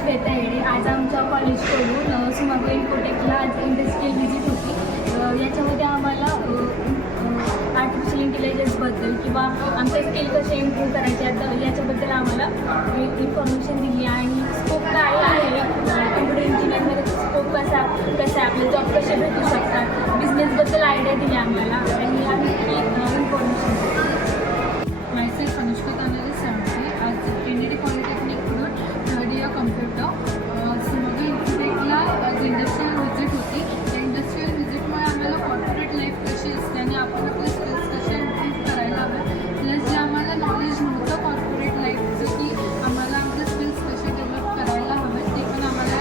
श्वेता येडे. आज आमच्या कॉलेजकडून सुमागो इन्फोटेकला आज इंडस्ट्रियल व्हिजिट होती. याच्यामध्ये आम्हाला आर्टिफिशियल इंटेलिजन्सबद्दल किंवा आमचे स्किल कसे इम्प्रूव्ह करायचे याच्याबद्दल आम्हाला इन्फॉर्मेशन दिली आणि स्कोप काय आहे, कम्प्युटर इंजिनिअरमध्ये स्कोप कसा आहे, आपले जॉब कसे भेटू शकतात, बिझनेसबद्दल आयडिया दिली आम्हाला आणि आम्ही ही इन्फॉर्मेशन दिली. Myself Anushka Tanale Samse. आज Trinity पॉलिटेक्निककडून third year computer Sumago इन्फोटेकला आज इंडस्ट्रियल व्हिजिट होती. त्या इंडस्ट्रियल व्हिजिटमुळे आम्हाला कॉर्पोरेट लाईफ कशी असते आणि आपण आपले स्किल्स कसे इम्प्रूव्ह करायला हवे, प्लस जे आम्हाला नॉलेज नव्हतं कॉर्पोरेट लाईफचं की आम्हाला आमचे स्किल्स कसे डेव्हलप करायला हवे, ते पण आम्हाला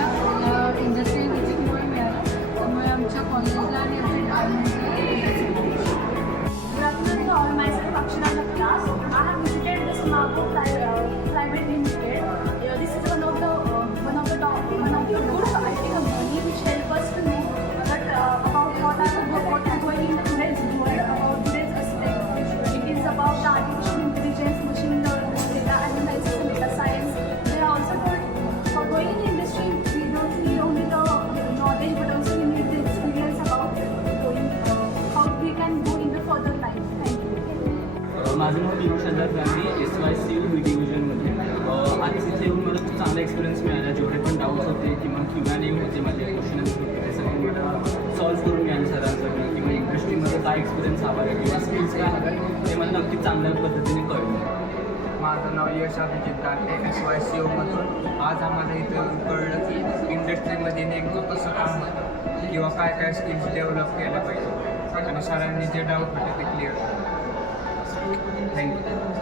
इंडस्ट्रियल व्हिजिटमुळे मिळालं. त्यामुळे आमच्या कॉलेजला आणि Good afternoon to all. Myself Akshana Class. I have visited the Sumago Private Limited. This is one of the good IT company which help us to know that about what is going in today's world, about today's aspect. It is about the artificial intelligence, machine learning, data analysis, and data science. They are also told for going in the industry, we don't need only the knowledge, but also we need the experience about going how we can go in the further life. Thank you. माझं नाव Dinesh Gandhi SYCU बी डिव्हिजनमध्ये. आज तिथे येऊन मला खूप चांगला experience मिळाला. जेवढे पण डाऊट्स होते किंवा Q&A होते, माझे क्वेश्चन्स होते, ते सगळे मला सॉल्व्ह करून घ्यायला सरांसाठी किंवा इंडस्ट्रीमध्ये काय एक्सपिरियन्स हवा आहे किंवा स्किल्स काय हव्या ते मला नक्कीच चांगल्या पद्धतीने कळलं. माझं नाव यश अभिजित दाटे SYCUमधून. आज आम्हाला इथं कळलं की इंडस्ट्रीमध्ये नेमकं कसं काम होतं किंवा काय काय स्किल्स डेव्हलप केल्या पाहिजे आणि सरांनी जे डाऊट होते ते क्लिअर. थँक्यू.